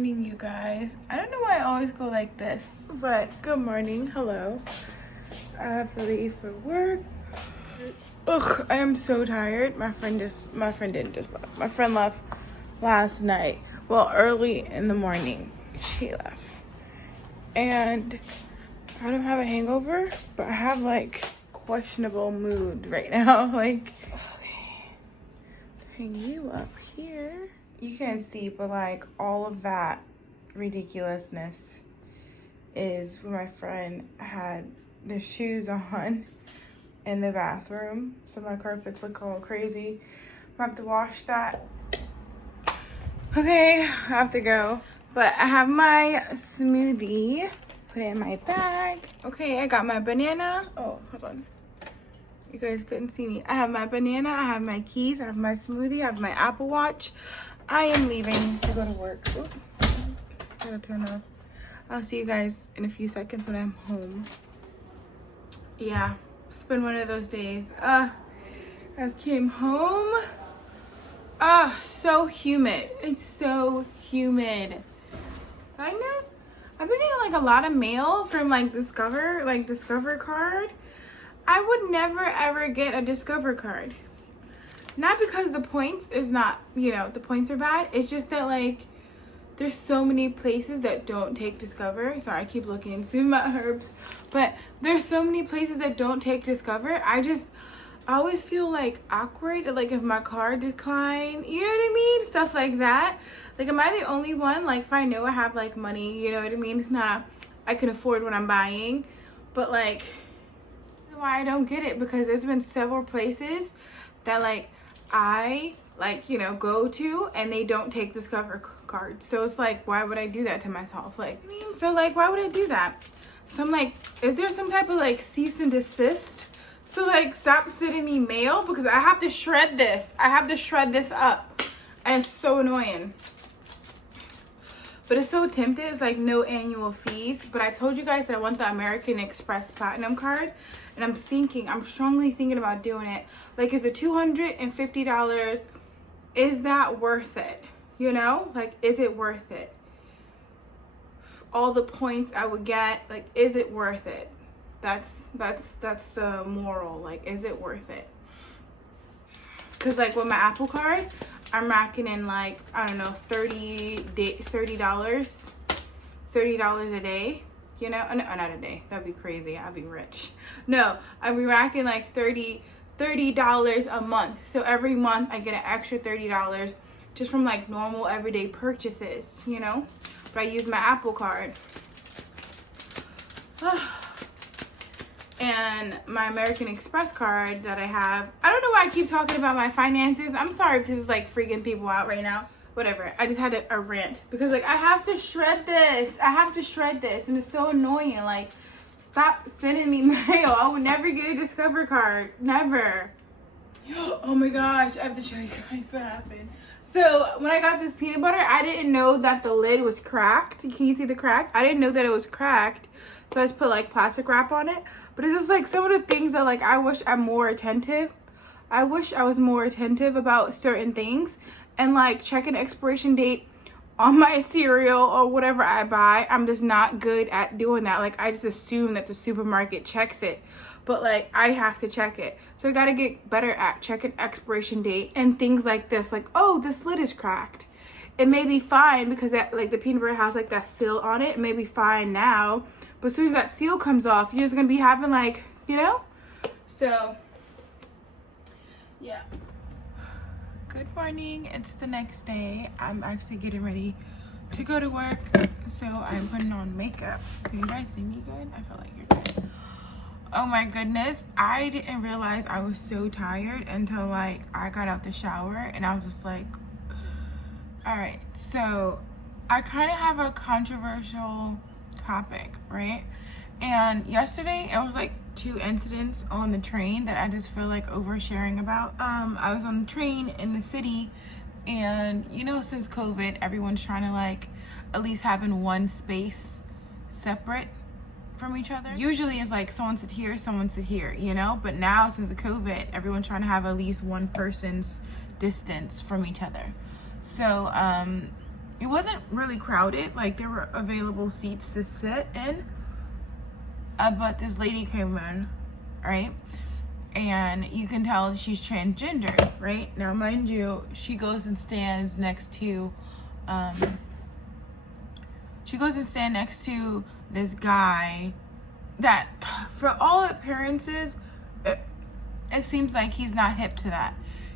morning, you guys. I don't know why I always go like this, but good morning. Hello. I have to leave for work. Ugh, I am so tired. My friend didn't just left. My friend left last night. Well, early in the morning, she left. And I don't have a hangover, but I have like questionable mood right now. Like, okay, hang you up here. You can't see, but like all of that ridiculousness is when my friend had the shoes on in the bathroom. So my carpets look all crazy. I have to wash that. Okay, I have to go. But I have my smoothie. Put it in my bag. Okay, I got my banana. Oh, hold on. You guys couldn't see me. I have my banana, I have my keys, I have my smoothie, I have my Apple Watch. I am leaving to go to work. Ooh, gotta turn off. I'll see you guys in a few seconds when I'm home. Yeah, it's been one of those days. I just came home. So humid. It's so humid. Side note, I've been getting like a lot of mail from like Discover card. I would never ever get a Discover card. Not because the points is not, the points are bad. It's just that like there's so many places that don't take Discover. Sorry, I keep looking, see my herbs. But there's so many places that don't take Discover. I always feel like awkward, like if my card decline, you know what I mean? Stuff like that. Like, am I the only one? Like, if I know I have like money, you know what I mean? It's not, I can afford what I'm buying. But like, why I don't get it, because there's been several places that like I go to and they don't take Discover cards. So it's like, why would I do that to myself? Like, so like, why would I do that? So I'm like, is there some type of like cease and desist? So like, stop sending me mail, because I have to shred this. I have to shred this up, and it's so annoying. But it's so tempted. It's like no annual fees. But I told you guys that I want the American Express Platinum card. And I'm strongly thinking about doing it. Like, is it $250? Is that worth it? Like, is it worth it? All the points I would get, like, is it worth it? That's the moral. Like, is it worth it? Because like with my Apple card, I'm racking in like, I don't know, $30 a day, No, not a day. That'd be crazy. I'd be rich. No, I'd be racking like $30 a month. So every month I get an extra $30 just from like normal everyday purchases, But I use my Apple card. And my American Express card that I have. I don't know why I keep talking about my finances. I'm sorry if this is like freaking people out right now. Whatever. I just had a rant. Because like, I have to shred this. And it's so annoying. Like, stop sending me mail. I would never get a Discover card. Never. Oh my gosh. I have to show you guys what happened. So when I got this peanut butter, I didn't know that the lid was cracked. Can you see the crack? I didn't know that it was cracked. So I just put like plastic wrap on it. But it's just like some of the things that like I wish I'm more attentive. I wish I was more attentive about certain things. And like checking expiration date on my cereal or whatever I buy. I'm just not good at doing that. Like, I just assume that the supermarket checks it. But like, I have to check it. So I gotta get better at checking expiration date and things like this. Like, oh, this lid is cracked. It may be fine because that, like, the peanut butter has like that seal on it. It may be fine now. But as soon as that seal comes off, you're just gonna be having like, So, yeah. Good morning. It's the next day. I'm actually getting ready to go to work. So I'm putting on makeup. Can you guys see me good? I feel like you're good. Oh my goodness. I didn't realize I was so tired until like I got out the shower and I was just like, all right. So I kind of have a controversial topic, right? And yesterday it was like 2 incidents on the train that I just feel like oversharing about. I was on the train in the city, and since COVID, everyone's trying to like at least having one space separate from each other. Usually it's like someone sit here, but now since the COVID, everyone's trying to have at least one person's distance from each other. So it wasn't really crowded. Like, there were available seats to sit in. But this lady came in, right? And you can tell she's transgender, right? Now, mind you, she goes and stands next to, this guy that, for all appearances, it seems like he's not hip to that.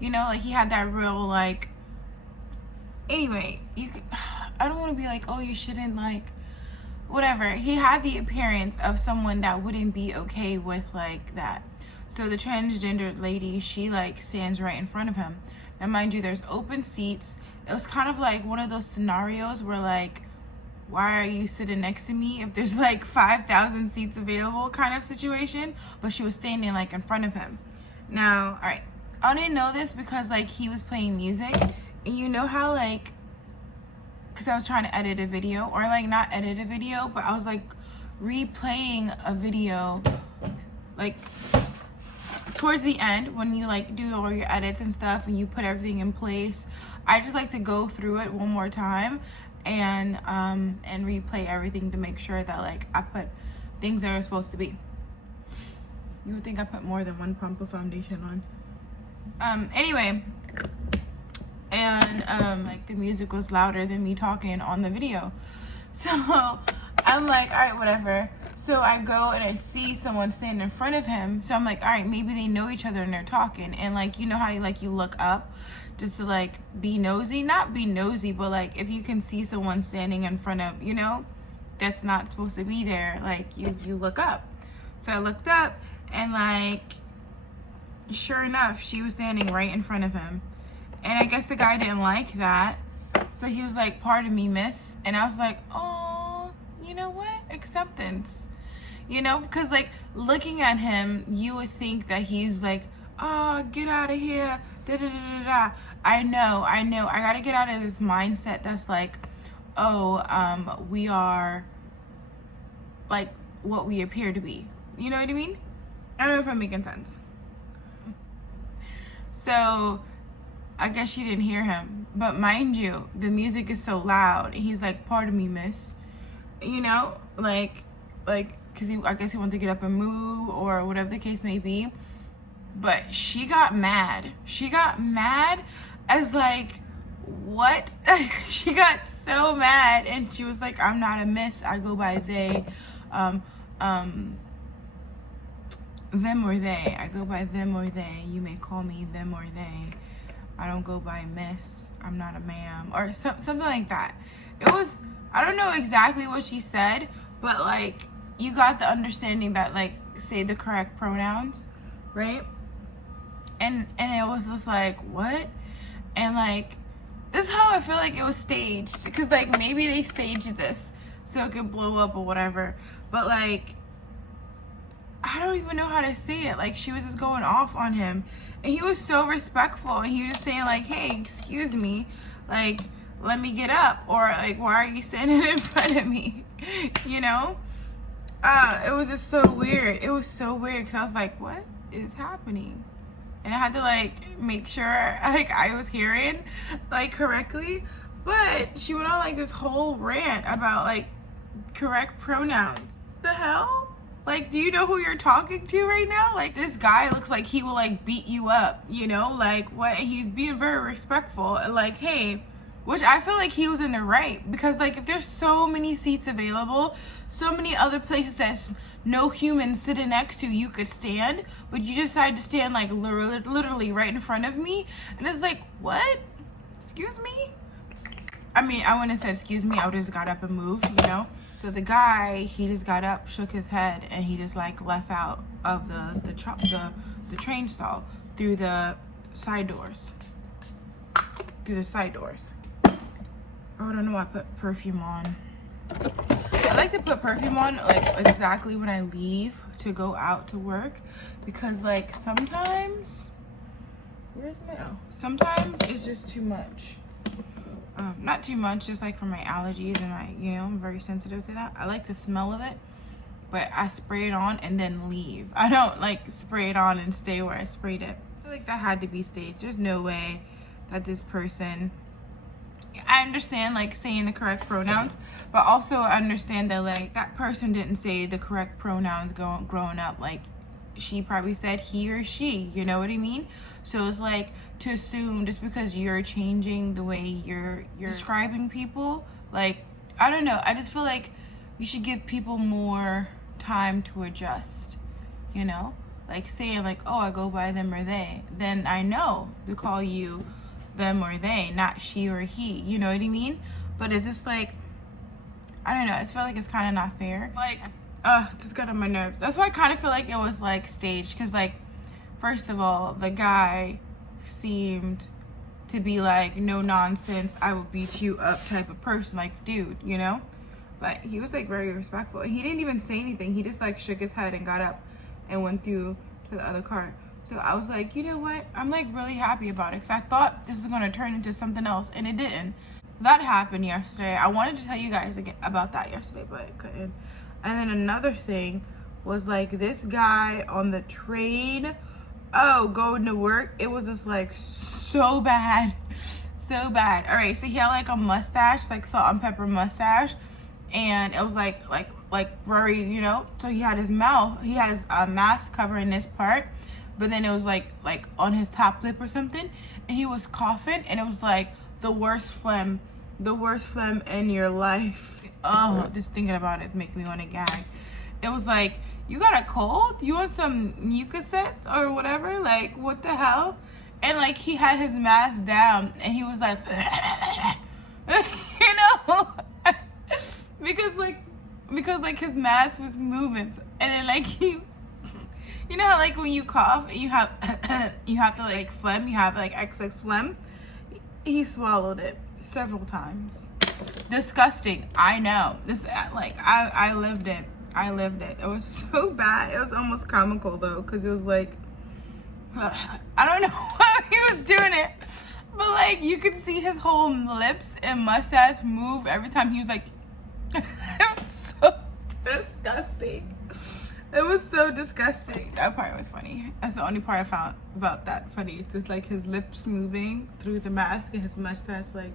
You know, like, he had that real, like, anyway, I don't want to be like, oh, you shouldn't, like, whatever. He had the appearance of someone that wouldn't be okay with, like, that. So the transgender lady, she, like, stands right in front of him. Now, mind you, there's open seats. It was kind of like one of those scenarios where, like, why are you sitting next to me if there's, like, 5,000 seats available kind of situation? But she was standing, like, in front of him. Now, all right, I didn't know this because, like, he was playing music. And you know how, like, because I was trying to edit a video, or, like, not edit a video, but I was, like, replaying a video, like, towards the end when you, like, do all your edits and stuff and you put everything in place. I just like to go through it one more time and replay everything to make sure that, like, I put things that are supposed to be. You would think I put more than one pump of foundation on. Anyway, and like, the music was louder than me talking on the video, so I'm like, all right, whatever. So I go and I see someone standing in front of him, so I'm like, all right, maybe they know each other and they're talking. And, like, you know how you look up just to, like, be nosy, not be nosy, but, like, if you can see someone standing in front of, you know, that's not supposed to be there, like, you look up. So I looked up, and, like, sure enough, she was standing right in front of him. And I guess the guy didn't like that. So he was like, pardon me, miss. And I was like, oh, you know what? Acceptance. You know, because, like, looking at him, you would think that he's like, oh, get out of here. Da, da, da, da, da. I know. I got to get out of this mindset that's like, oh, we are, like, what we appear to be. You know what I mean? I don't know if I'm making sense. So I guess she didn't hear him. But mind you, the music is so loud. And he's like, pardon me, miss. You know, like, because I guess he wanted to get up and move or whatever the case may be. But she got mad. She got mad as, like, what? She got so mad. And she was like, I'm not a miss. I go by they. Them or they. I go by them or they. You may call me them or they. I don't go by miss. I'm not a ma'am. Or something like that. It was, I don't know exactly what she said, but, like, you got the understanding that, like, say the correct pronouns, right? And it was just like, what? And, like, this is how I feel like it was staged. Because, like, maybe they staged this so it could blow up or whatever. But, like, I don't even know how to say it. Like, she was just going off on him. And he was so respectful. And he was just saying, like, hey, excuse me. Like, let me get up. Or, like, why are you standing in front of me? You know? It was just so weird. It was so weird. Because I was like, what is happening? And I had to, like, make sure, like, I was hearing, like, correctly. But she went on, like, this whole rant about, like, correct pronouns. The hell? Like, do you know who you're talking to right now? Like, this guy looks like he will, like, beat you up, you know? Like, what? He's being very respectful. And, like, hey, which I feel like he was in the right. Because, like, if there's so many seats available, so many other places that no human sitting next to you could stand, but you decide to stand, like, literally right in front of me. And it's like, what? Excuse me? I mean, I wouldn't have said excuse me. I would have just got up and moved, you know? So the guy, he just got up, shook his head, and he just, like, left out of the train stall through the side doors. Through the side doors. Oh, I don't know. I put perfume on. I like to put perfume on, like, exactly when I leave to go out to work, because, like, sometimes, sometimes it's just too much. Not too much, just, like, for my allergies and my, you know, I'm very sensitive to that. I like the smell of it, but I spray it on and then leave. I don't, like, spray it on and stay where I sprayed it. I feel like that had to be staged. There's no way that this person, yeah, I understand like saying the correct pronouns, but also I understand that like that person didn't say the correct pronouns growing up. Like she probably said he or she, you know what I mean? So it's like to assume just because you're changing the way you're describing people, like I don't know, I just feel like you should give people more time to adjust, you know? Like saying like, oh, I go by them or they, then I know to call you them or they, not she or he, you know what I mean? But it's just like, I don't know, I just feel like it's kind of not fair. Like, just got on my nerves. That's why I kind of feel like it was like staged, because like, first of all, the guy seemed to be like, no nonsense, I will beat you up type of person, like dude, you know? But he was like very respectful. He didn't even say anything. He just like shook his head and got up and went through to the other car. So I was like, you know what? I'm like really happy about it, because I thought this was going to turn into something else, and it didn't. That happened yesterday. I wanted to tell you guys again about that yesterday, but I couldn't. And then another thing was like this guy on the train, going to work. It was just like so bad. So bad. All right, so he had like a mustache, like salt and pepper mustache. And it was like very, you know, so he had his mask covering this part, but then it was like on his top lip or something, and he was coughing, and it was like the worst phlegm in your life. Oh, just thinking about it making me want to gag. It was like, you got a cold? You want some Mucosets or whatever? Like, what the hell? And like he had his mask down, and he was like, you know, because like his mask was moving, and then like he, you know how like when you cough you have you have to like phlegm, you have like excess phlegm. He swallowed it several times. Disgusting. I know. This like I lived it. It was so bad. It was almost comical though, because it was like I don't know how he was doing it, but like you could see his whole lips and mustache move every time he was like. It was so disgusting. It was so disgusting. That part was funny. That's the only part I found about that funny. It's just like his lips moving through the mask and his mustache like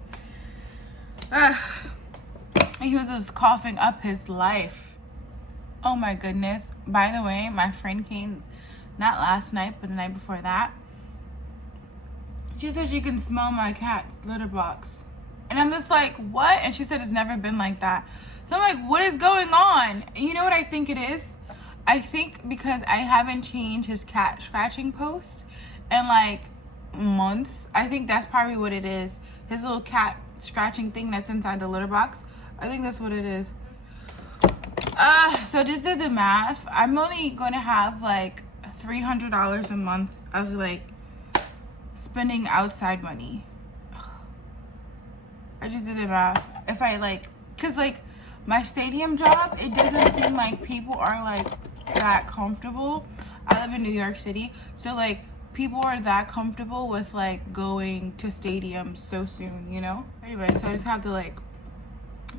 he was just coughing up his life. Oh my goodness. By the way, my friend came not last night but the night before that. She said she can smell my cat's litter box. And I'm just like, what? And she said it's never been like that. So I'm like, what is going on? And you know what I think it is? I think because I haven't changed his cat scratching post in like months. I think that's probably what it is. His little cat scratching thing that's inside the litter box. I think that's what it is. So just did the math. I'm only going to have like $300 a month of like spending outside money. I just did the math. If I like, cause like my stadium job, it doesn't seem like people are like that comfortable. I live in New York City, so like people are that comfortable with like going to stadiums so soon, you know? Anyway, so I just have to like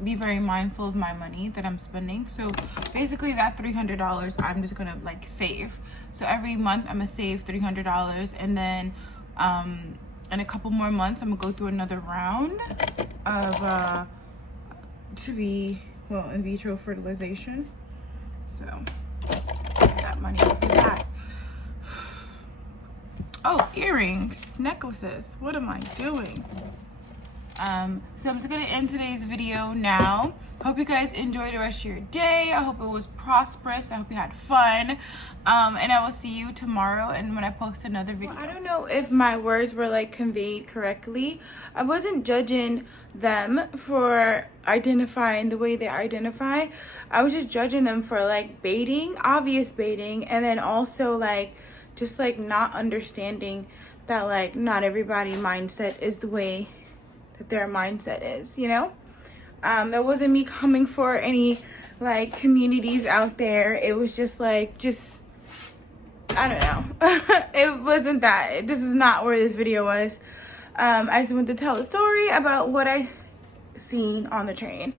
be very mindful of my money that I'm spending. So basically that $300 I'm just gonna like save. So every month I'm gonna save $300, and then in a couple more months I'm gonna go through another round of in vitro fertilization. So that money for that. Oh, earrings, necklaces. What am I doing? So I'm just gonna end today's video now. Hope you guys enjoyed the rest of your day. I hope it was prosperous. I hope you had fun. And I will see you tomorrow and when I post another video. Well, I don't know if my words were like conveyed correctly. I wasn't judging them for identifying the way they identify. I was just judging them for like baiting, obvious baiting, and then also like just like not understanding that like not everybody mindset is the way that their mindset is, you know? That wasn't me coming for any like communities out there. It was just like, I don't know. It wasn't that. This is not where this video was. I just wanted to tell a story about what I seen on the train.